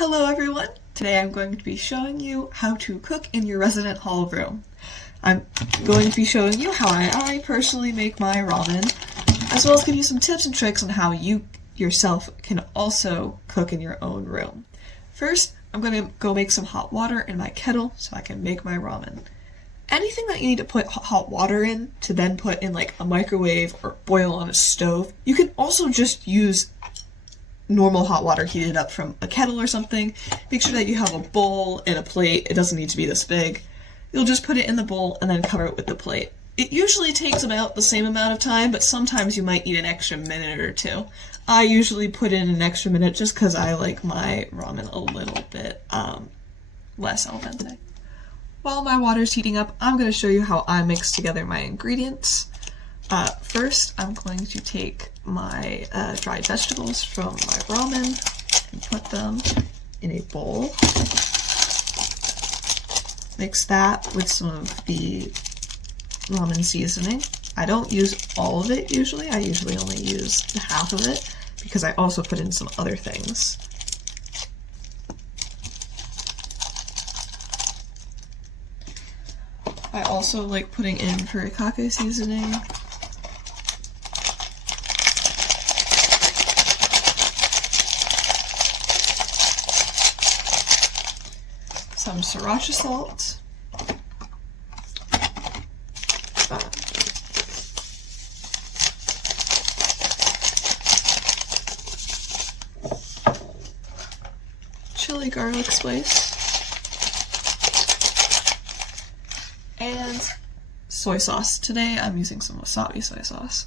Hello everyone! Today I'm going to be showing you how to cook in your resident hall room. I'm going to be showing you how I personally make my ramen, as well as give you some tips and tricks on how you yourself can also cook in your own room. First, I'm going to go make some hot water in my kettle so I can make my ramen. Anything that you need to put hot water in to then put in like a microwave or boil on a stove, you can also just use normal hot water heated up from a kettle or something. Make sure that you have a bowl and a plate. It doesn't need to be this big. You'll just put it in the bowl and then cover it with the plate. It usually takes about the same amount of time, but sometimes you might need an extra minute or two. I usually put in an extra minute just because I like my ramen a little bit less al dente. While my water's heating up, I'm going to show you how I mix together my ingredients. First, I'm going to take my dried vegetables from my ramen and put them in a bowl. Mix that with some of the ramen seasoning. I don't use all of it usually. I usually only use half of it because I also put in some other things. I also like putting in furikake seasoning. Some sriracha salt. Chili garlic spice. And soy sauce. Today I'm using some wasabi soy sauce.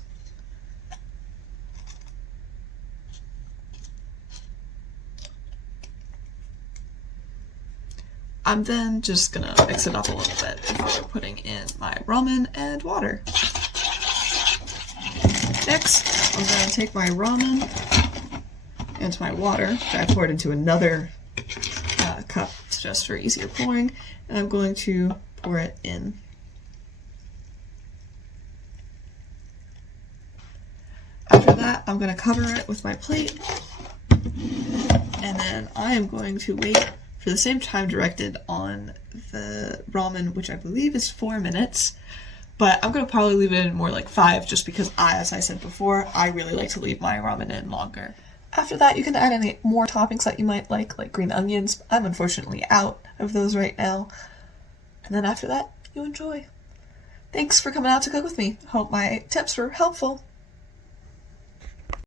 I'm then just gonna mix it up a little bit before putting in my ramen and water. Next, I'm gonna take my ramen and my water that I poured into another cup just for easier pouring, and I'm going to pour it in. After that, I'm going to cover it with my plate, and then I am going to wait for the same time directed on the ramen, which I believe is 4 minutes, but I'm going to probably leave it in more like 5 just because as I said before, I really like to leave my ramen in longer. After that, you can add any more toppings that you might like green onions. I'm unfortunately out of those right now. And then after that, you enjoy. Thanks for coming out to cook with me. Hope my tips were helpful.